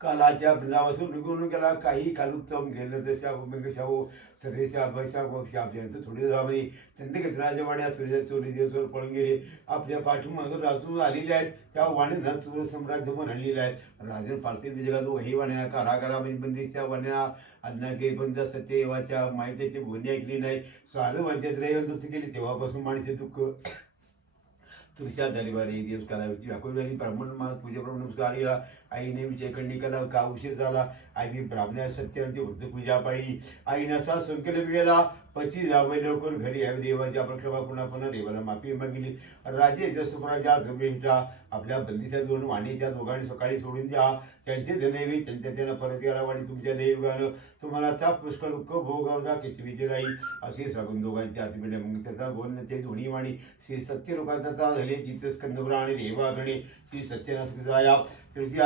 कालाच्या वसून निघून गेला काही कालुत्तम गेलं तर शाहू सरेशा बशा शाप यांचं थोडी जावरी त्यांनी गजराच्या वाड्या सूर्य चोरी दिवसावर पळून गेले आपल्या पाठीमागून राजून आलेले आहेत त्या वाणीनं चूर सम्राज्य पण आणलेले आहेत राजन पार्थिव जगात वही वाण्या कारागारा बंदीच्या वाण्या अन्न गे बंद सत्यवाच्या माहितीची बोलणी ऐकली नाही साधं वंचित रेवंत केली तेव्हापासून माणसे दुःख तुळशा दलिवारी दिवस कालावधी व्याकुळ झाली ब्राह्मण मास पूजेप्रमाणे नमस्कार केला आईने विजयखंडी केला का उशीर झाला आई ब्राह्मण्या सत्यांची वृद्ध पूजा पाहिली आईने असा संकल्प केला पची जावं लवकर घरी यावे देवाच्या प्रक्षेपा पुन्हा पुन्हा देवाला माफी मागितली राजे जसुपराजा गंभीरच्या आपल्या बंदीच्या दोन वाणीच्या दोघांनी सकाळी सोडून द्या त्यांचे धनेवी त्यांच्या त्यांना परत याला वाणी तुमच्या देवगानं तुम्हाला त्या पुष्कळ दुःख भोगावता किचविचे राहील असे सांगून दोघांच्या हातीपिढ्या मग त्याचा बोलणं ते दोन्ही वाणी श्री सत्य लोकांचा झाले जिथे स्कंदपुरा आणि रेवा गणे श्री सत्यनाथ जाया